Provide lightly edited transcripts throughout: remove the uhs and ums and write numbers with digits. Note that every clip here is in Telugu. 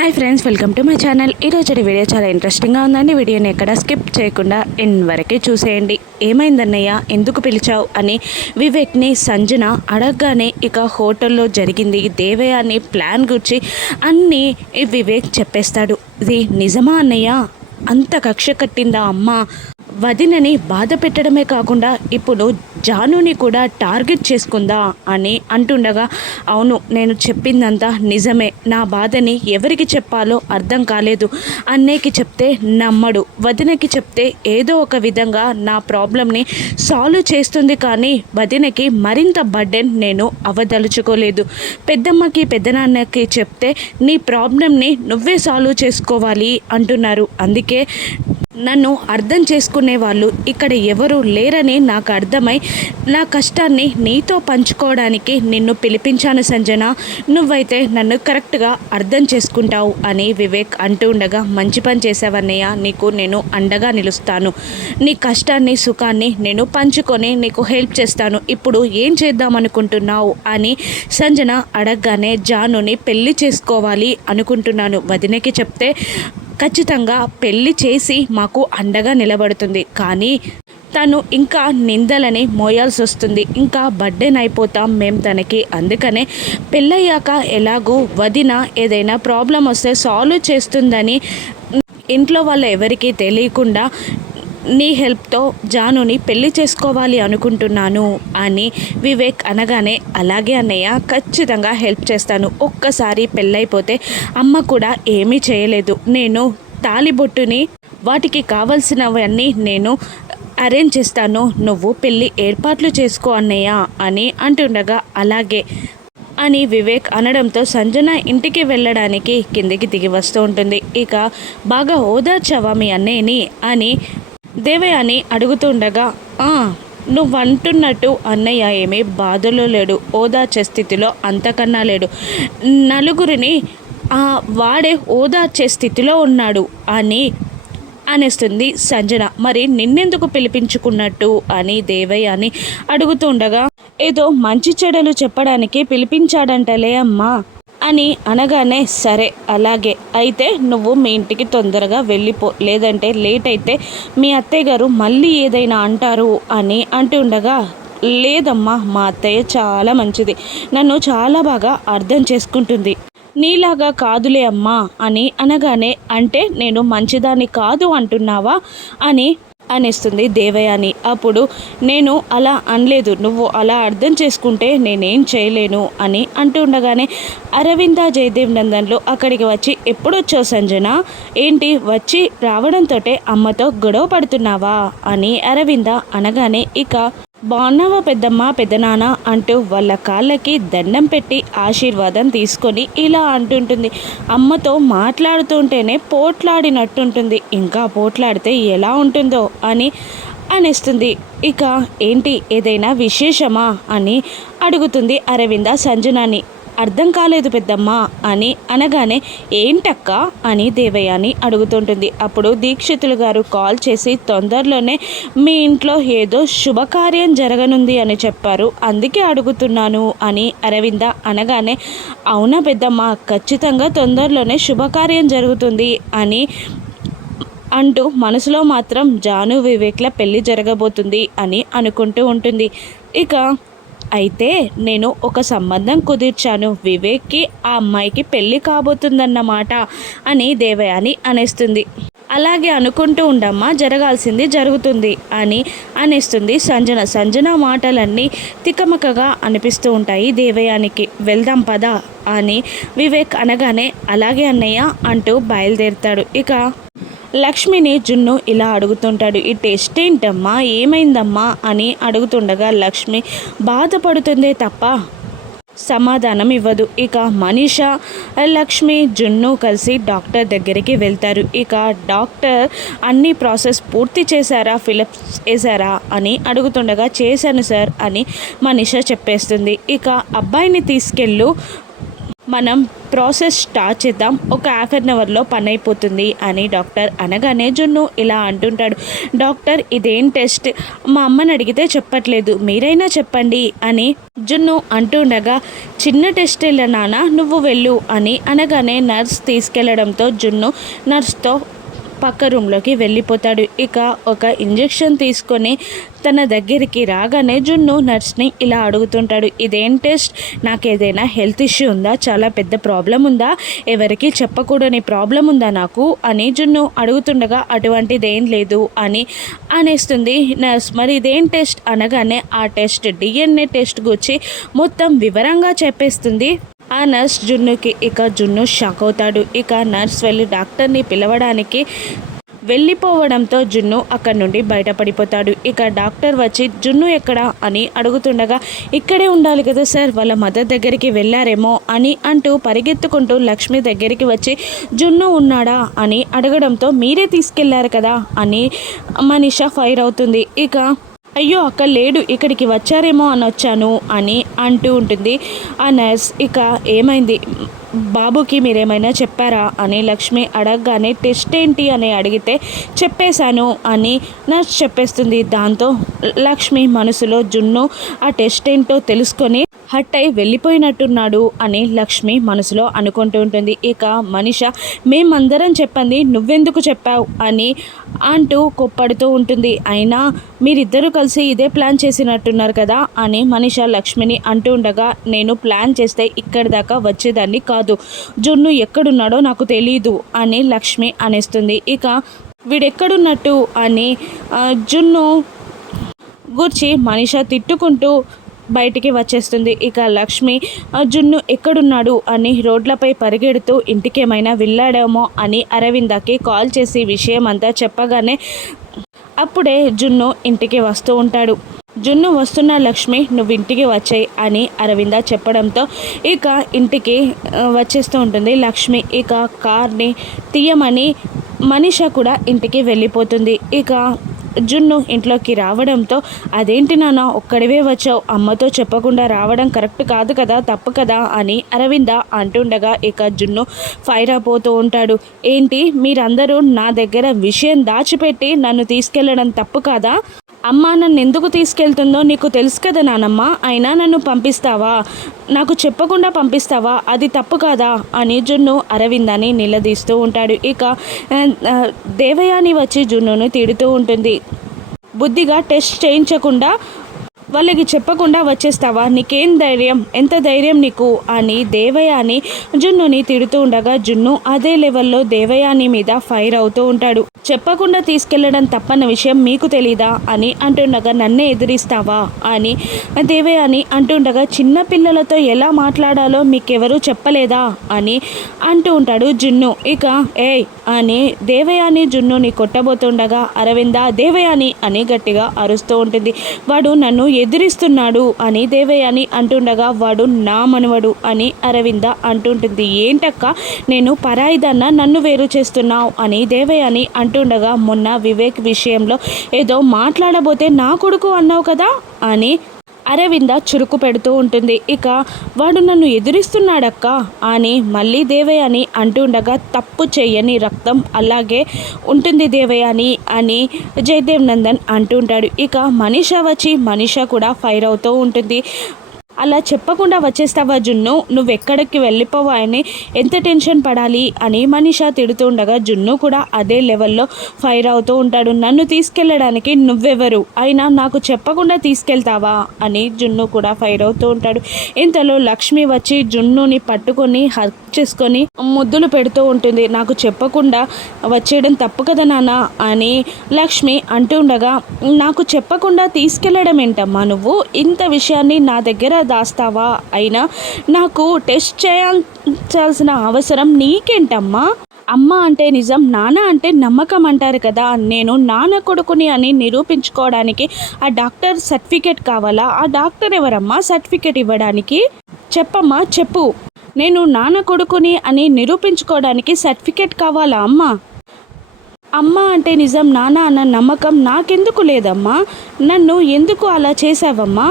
Hi friends, welcome to my channel. ఈరోజు వీడియో చాలా ఇంట్రెస్టింగ్గా ఉందండి. వీడియోని ఎక్కడ స్కిప్ చేయకుండా ఎండ్ వరకే చూసేయండి. ఏమైందన్నయ్య, ఎందుకు పిలిచావు అని వివేక్ని సంజన అడగగానే ఇక హోటల్లో జరిగింది దేవయాని ప్లాన్ గురించి అన్నీ వివేక్ చెప్పేస్తాడు. ఇది నిజమా అన్నయ్య? అంత కక్ష కట్టిందా అమ్మ? వదినని బాధ పెట్టడమే కాకుండా ఇప్పుడు జానుని కూడా టార్గెట్ చేసుకుందా అని అంటుండగా, అవును, నేను చెప్పిందంతా నిజమే. నా బాధని ఎవరికి చెప్పాలో అర్థం కాలేదు. అన్నయ్యకి చెప్తే నమ్మడు, వదినకి చెప్తే ఏదో ఒక విధంగా నా ప్రాబ్లంని సాల్వ్ చేస్తుంది, కానీ వదినకి మరింత బర్డెన్ నేను అవదలుచుకోలేదు. పెద్దమ్మకి పెద్దనాన్నకి చెప్తే నీ ప్రాబ్లంని నువ్వే సాల్వ్ చేసుకోవాలి అంటున్నారు. అందుకే నన్ను అర్థం చేసుకునే వాళ్ళు ఇక్కడ ఎవరు లేరని నాకు అర్థమై నా కష్టాన్ని నీతో పంచుకోవడానికి నిన్ను పిలిపించాను సంజన. నువ్వైతే నన్ను కరెక్ట్గా అర్థం చేసుకుంటావు అని వివేక్ అంటూ ఉండగా, మంచి పని చేసావన్నయ్య, నీకు నేను అండగా నిలుస్తాను. నీ కష్టాన్ని సుఖాన్ని నేను పంచుకొని నీకు హెల్ప్ చేస్తాను. ఇప్పుడు ఏం చేద్దామనుకుంటున్నావు అని సంజన అడగగానే, జానుని పెళ్లి చేసుకోవాలి అనుకుంటున్నాను. వదినకి చెప్తే ఖచ్చితంగా పెళ్లి చేసి మాకు అండగా నిలబడుతుంది, కానీ తను ఇంకా నిందలని మోయాల్సి వస్తుంది. ఇంకా బర్డెన్ అయిపోతాం మేము తనకి. అందుకనే పెళ్ళయ్యాక ఎలాగూ వదిన ఏదైనా ప్రాబ్లం వస్తే సాల్వ్ చేస్తుందని ఇంట్లో వాళ్ళ ఎవరికీ తెలియకుండా నీ హెల్ప్తో జానుని పెళ్లి చేసుకోవాలి అనుకుంటున్నాను అని వివేక్ అనగానే, అలాగే అన్నయ్య, ఖచ్చితంగా హెల్ప్ చేస్తాను. ఒక్కసారి పెళ్ళైపోతే అమ్మ కూడా ఏమీ చేయలేదు. నేను తాళిబొట్టుని వాటికి కావలసినవన్నీ నేను అరేంజ్ చేస్తాను. నువ్వు పెళ్ళి ఏర్పాట్లు చేసుకో అన్నయ్య అని అంటుండగా, అలాగే అని వివేక్ అనడంతో సంజన ఇంటికి వెళ్ళడానికి కిందికి దిగి వస్తూ ఉంటుంది. ఇక బాగా ఓదార్చావా మీ అన్నయ్యని అని దేవయాని అడుగుతుండగా, నువ్వంటున్నట్టు అన్నయ్య ఏమీ బాధలో లేడు, ఓదార్చే స్థితిలో అంతకన్నా లేడు. నలుగురిని వాడే ఓదార్చే స్థితిలో ఉన్నాడు అని అనేస్తుంది సంజన. మరి నిన్నెందుకు పిలిపించుకున్నట్టు అని దేవయాని అడుగుతుండగా, ఏదో మంచి చెడలు చెప్పడానికి పిలిపించాడంటలే అమ్మా అని అనగానే, సరే అలాగే అయితే నువ్వు మీ ఇంటికి తొందరగా వెళ్ళిపో, లేదంటే లేట్ అయితే మీ అత్తయ్య గారు మళ్ళీ ఏదైనా అంటారు అని అంటుండగా, లేదమ్మా, మా అత్తయ్య చాలా మంచిది, నన్ను చాలా బాగా అర్థం చేసుకుంటుంది, నీలాగా కాదులే అమ్మా అని అనగానే, అంటే నేను మంచిదాన్ని కాదు అంటున్నావా అని అనేస్తుంది దేవయాని. అప్పుడు నేను అలా అనలేదు, నువ్వు అలా అర్థం చేసుకుంటే నేనేం చేయలేను అని అంటుండగానే, అరవింద జయదేవ్ నందన్లు అక్కడికి వచ్చి, ఎప్పుడొచ్చావు సంజన, ఏంటి వచ్చి రావడంతో అమ్మతో గొడవ పడుతున్నావా అని అరవింద అనగానే, ఇక బాగున్నావా పెద్దమ్మ పెద్దనాన్న అంటూ వాళ్ళ కాళ్ళకి దండం పెట్టి ఆశీర్వాదం తీసుకొని ఇలా అంటుంటుంది. అమ్మతో మాట్లాడుతుంటేనే పోట్లాడినట్టుంటుంది, ఇంకా పోట్లాడితే ఎలా ఉంటుందో అని అనేస్తుంది. ఇక ఏంటి, ఏదైనా విశేషమా అని అడుగుతుంది అరవింద సంజనాని. అర్థం కాలేదు పెద్దమ్మ అని అనగానే, ఏంటక్క అని దేవయాని అడుగుతుంటుంది. అప్పుడు దీక్షితులు గారు కాల్ చేసి తొందరలోనే మీ ఇంట్లో ఏదో శుభకార్యం జరగనుంది అని చెప్పారు, అందుకే అడుగుతున్నాను అని అరవింద అనగానే, అవునా పెద్దమ్మ, ఖచ్చితంగా తొందరలోనే శుభకార్యం జరుగుతుంది అని అంటూ మనసులో మాత్రం జాను వివేక్ల పెళ్ళి జరగబోతుంది అని అనుకుంటూ ఉంటుంది. ఇక అయితే నేను ఒక సంబంధం కుదిర్చాను, వివేక్కి ఆ అమ్మాయికి పెళ్ళి కాబోతుందన్నమాట అని దేవయాని అనేస్తుంది. అలాగే అనుకుంటూ ఉండమ్మా, జరగాల్సింది జరుగుతుంది అని అనేస్తుంది సంజన. సంజన మాటలన్నీ తికమకగా అనిపిస్తూ ఉంటాయి దేవయానికి. వెళ్దాం పదా అని వివేక్ అనగానే, అలాగే అన్నయ్య అంటూ బయలుదేరుతాడు. ఇక లక్ష్మిని జున్ను ఇలా అడుగుతుంటాడు, ఈ టెస్ట్ ఏంటమ్మా, ఏమైందమ్మా అని అడుగుతుండగా లక్ష్మి బాధపడుతుందే తప్ప సమాధానం ఇవ్వదు. ఇక మనీషా లక్ష్మి జున్ను కలిసి డాక్టర్ దగ్గరికి వెళ్తారు. ఇక డాక్టర్ అన్ని ప్రాసెస్ పూర్తి చేశారా, ఫిలప్స్ వేశారా అని అడుగుతుండగా, చేశాను సార్ అని మనీషా చెప్పేస్తుంది. ఇక అబ్బాయిని తీసుకెళ్ళు, మనం ప్రాసెస్ స్టార్ట్ చేద్దాం, ఒక హాఫ్ అన్ అవర్లో పని అయిపోతుంది అని డాక్టర్ అనగానే జున్ను ఇలా అంటుంటాడు. డాక్టర్ ఇదేం టెస్ట్, మా అమ్మని అడిగితే చెప్పట్లేదు, మీరైనా చెప్పండి అని జున్ను అంటుండగా, చిన్న టెస్ట్ ఇలా నాన్న నువ్వు వెళ్ళు అని అనగానే నర్స్ తీసుకెళ్లడంతో జున్ను నర్స్తో పక్క రూమ్లోకి వెళ్ళిపోతాడు. ఇక ఒక ఇంజెక్షన్ తీసుకొని తన దగ్గరికి రాగానే జున్ను నర్స్ని ఇలా అడుగుతుంటాడు, ఇదేం టెస్ట్, నాకు ఏదైనా హెల్త్ ఇష్యూ ఉందా, చాలా పెద్ద ప్రాబ్లం ఉందా, ఎవరికి చెప్పకూడని ప్రాబ్లం ఉందా నాకు అని జున్ను అడుగుతుండగా, అటువంటిదేం లేదు అని అనేస్తుంది నర్స్. మరి ఇదేం టెస్ట్ అనగానే ఆ టెస్ట్ DNA టెస్ట్ గురించి మొత్తం వివరంగా చెప్పేస్తుంది ఆ నర్స్ జున్నుకి. ఇక జున్ను షాక్ అవుతాడు. ఇక నర్స్ వెళ్ళి డాక్టర్ని పిలవడానికి వెళ్ళిపోవడంతో జున్ను అక్కడి నుండి బయటపడిపోతాడు. ఇక డాక్టర్ వచ్చి జున్ను ఎక్కడా అని అడుగుతుండగా, ఇక్కడే ఉండాలి కదా సార్, వాళ్ళ మదర్ దగ్గరికి వెళ్ళారేమో అని అంటూ పరిగెత్తుకుంటూ లక్ష్మి దగ్గరికి వచ్చి జున్ను ఉన్నాడా అని అడగడంతో, మీరే తీసుకెళ్లారు కదా అని మనీషా ఫైర్ అవుతుంది. ఇక అయ్యో అక్కడ లేడు, ఇక్కడికి వచ్చారేమో అని వచ్చాను అని అంటూ ఉంటుంది ఆ నర్స్. ఇక ఏమైంది బాబుకి మీరేమైనా చెప్పారా అని లక్ష్మి అడగగానే, టెస్ట్ ఏంటి అని అడిగితే చెప్పేశాను అని నర్స్ చెప్పేస్తుంది. దాంతో లక్ష్మి మనసులో జున్ను ఆ టెస్ట్ ఏంటో తెలుసుకొని హట్ అయి వెళ్ళిపోయినట్టున్నాడు అని లక్ష్మి మనసులో అనుకుంటూ ఉంటుంది. ఇక మనిష, మేమందరం చెప్పింది నువ్వెందుకు చెప్పావు అని అంటూ కొప్పడుతూ ఉంటుంది. అయినా మీరిద్దరూ కలిసి ఇదే ప్లాన్ చేసినట్టున్నారు కదా అని మనిష లక్ష్మిని అంటూ ఉండగా, నేను ప్లాన్ చేస్తే ఇక్కడి దాకా వచ్చేదాన్ని కాదు, జున్ను ఎక్కడున్నాడో నాకు తెలీదు అని లక్ష్మి అనేస్తుంది. ఇక వీడెక్కడున్నట్టు అని జున్ను గురించి మనిష తిట్టుకుంటూ బయటికి వచ్చేస్తుంది. ఇక లక్ష్మి జున్ను ఎక్కడున్నాడు అని రోడ్లపై పరిగెడుతూ ఇంటికేమైనా వెళ్ళాడేమో అని అరవిందకి కాల్ చేసి విషయం అంతా చెప్పగానే అప్పుడే జున్ను ఇంటికి వస్తూ ఉంటాడు. జున్ను వస్తున్న లక్ష్మి నువ్వు ఇంటికి వచ్చాయి అని అరవింద చెప్పడంతో ఇక ఇంటికి వచ్చేస్తూ ఉంటుంది లక్ష్మి. ఇక కార్ని తీయమని మనీషా కూడా ఇంటికి వెళ్ళిపోతుంది. ఇక జున్ను ఇంట్లోకి రావడంతో, అదేంటి నాన్న ఒక్కడివే వచ్చావు, అమ్మతో చెప్పకుండా రావడం కరెక్ట్ కాదు కదా, తప్పు కదా అని అరవింద అంటుండగా ఇక జున్ను ఫైర్ అయిపోతూ ఉంటాడు. ఏంటి మీరందరూ నా దగ్గర విషయం దాచిపెట్టి నన్ను తీసుకెళ్లడం తప్పు కాదా, అమ్మ నన్ను ఎందుకు తీసుకెళ్తుందో నీకు తెలుసు కదా నానమ్మ, అయినా నన్ను పంపిస్తావా, నాకు చెప్పకుండా పంపిస్తావా, అది తప్పు కాదా అని జున్ను అరవిందాన్ని నిలదీస్తూ ఉంటాడు. ఇక దేవయాని వచ్చి జున్నును తిడుతూ ఉంటుంది, బుద్ధిగా టెస్ట్ చేయించకుండా వాళ్ళకి చెప్పకుండా వచ్చేస్తావా, నీకేం ధైర్యం, ఎంత ధైర్యం నీకు అని దేవయాని జున్నుని తిడుతూ ఉండగా జున్ను అదే లెవెల్లో దేవయాని మీద ఫైర్ అవుతూ ఉంటాడు. చెప్పకుండా తీసుకెళ్లడం తప్పన్న విషయం మీకు తెలీదా అని అంటుండగా, నన్నే ఎదిరిస్తావా అని దేవయాని అంటుండగా, చిన్న పిల్లలతో ఎలా మాట్లాడాలో మీకెవరూ చెప్పలేదా అని అంటూ ఉంటాడు జున్ను. ఇక ఏయ్ అని దేవయాని జున్నుని కొట్టబోతుండగా అరవింద దేవయాని అని గట్టిగా అరుస్తూ ఉంటుంది. వాడు నన్ను ఎదిరిస్తున్నాడు అని దేవయాని అంటుండగా, వాడు నా మనవడు అని అరవింద అంటుంటుంది. ఏంటక్క నేను పరాయిదన్న నన్ను వేరు చేస్తున్నావు అని దేవయాని అంటుండగా, మొన్న వివేక్ విషయంలో ఏదో మాట్లాడబోతే నా కొడుకు అన్నావు కదా అని అరవింద చురుకు పెడుతూ ఉంటుంది. ఇక వాడు నన్ను ఎదిరిస్తున్నాడక్క అని మళ్ళీ దేవయాని అంటుండగా, తప్పు చెయ్యని రక్తం అలాగే ఉంటుంది దేవయాని అని జయదేవ్ నందన్ అంటుంటాడు. ఇక మనీషా వచ్చి మనీషా కూడా ఫైర్ అవుతూ ఉంటుంది. అలా చెప్పకుండా వచ్చేస్తావా జున్ను, నువ్వెక్కడికి వెళ్ళిపోవా అని ఎంత టెన్షన్ పడాలి అని మనీషా తిడుతూ ఉండగా జున్ను కూడా అదే లెవెల్లో ఫైర్ అవుతూ ఉంటాడు. నన్ను తీసుకెళ్ళడానికి నువ్వెవరు, అయినా నాకు చెప్పకుండా తీసుకెళ్తావా అని జున్ను కూడా ఫైర్ అవుతూ ఉంటాడు. ఇంతలో లక్ష్మి వచ్చి జున్నుని పట్టుకొని హక్ చేసుకొని ముద్దులు పెడుతూ ఉంటుంది. నాకు చెప్పకుండా వచ్చేయడం తప్పు కదా నాన్న అని లక్ష్మి అంటూ ఉండగా, నాకు చెప్పకుండా తీసుకెళ్ళడం ఏంటమ్మా, నువ్వు ఇంత విషయాన్ని నా దగ్గర దాస్తావా, అయినా నాకు టెస్ట్ చేయాల్సిన అవసరం నీకేంటమ్మా, అమ్మ అంటే నిజం, నాన్న అంటే నమ్మకం అంటారు కదా, నేను నాన్న కొడుకుని అని నిరూపించుకోవడానికి ఆ డాక్టర్ సర్టిఫికేట్ కావాలా, ఆ డాక్టర్ ఎవరమ్మా సర్టిఫికేట్ ఇవ్వడానికి, చెప్పమ్మా చెప్పు, నేను నాన్న కొడుకుని అని నిరూపించుకోవడానికి సర్టిఫికేట్ కావాలా అమ్మ, అమ్మ అంటే నిజం, నాన్న అన్న నమ్మకం నాకెందుకు లేదమ్మా, నన్ను ఎందుకు అలా చేసావమ్మా,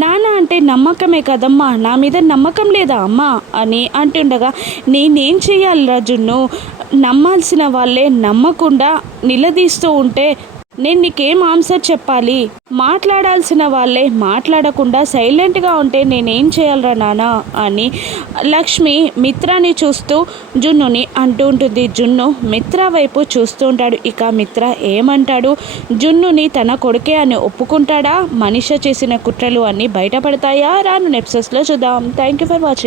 నాన్న అంటే నమ్మకమే కదమ్మా, నా మీద నమ్మకం లేదా అమ్మా అని అంటుండగా, నేనేం చేయాలిరా జున్ను, నమ్మాల్సిన వాళ్ళే నమ్మకుండా నిలదీస్తూ ఉంటే నేను నీకేం ఆన్సర్ చెప్పాలి, మాట్లాడాల్సిన వాళ్ళే మాట్లాడకుండా సైలెంట్గా ఉంటే నేనేం చేయాలరా నాన్న అని లక్ష్మి మిత్రాని చూస్తూ జున్నుని అంటూ ఉంటుంది. జున్ను మిత్ర వైపు చూస్తూ ఉంటాడు. ఇక మిత్ర ఏమంటాడు, జున్నుని తన కొడుకే అని ఒప్పుకుంటాడా, మనిష చేసిన కుట్రలు అన్నీ బయటపడతాయా, రాను ఎపిసోడ్స్లో చూద్దాం. Thank you for watching.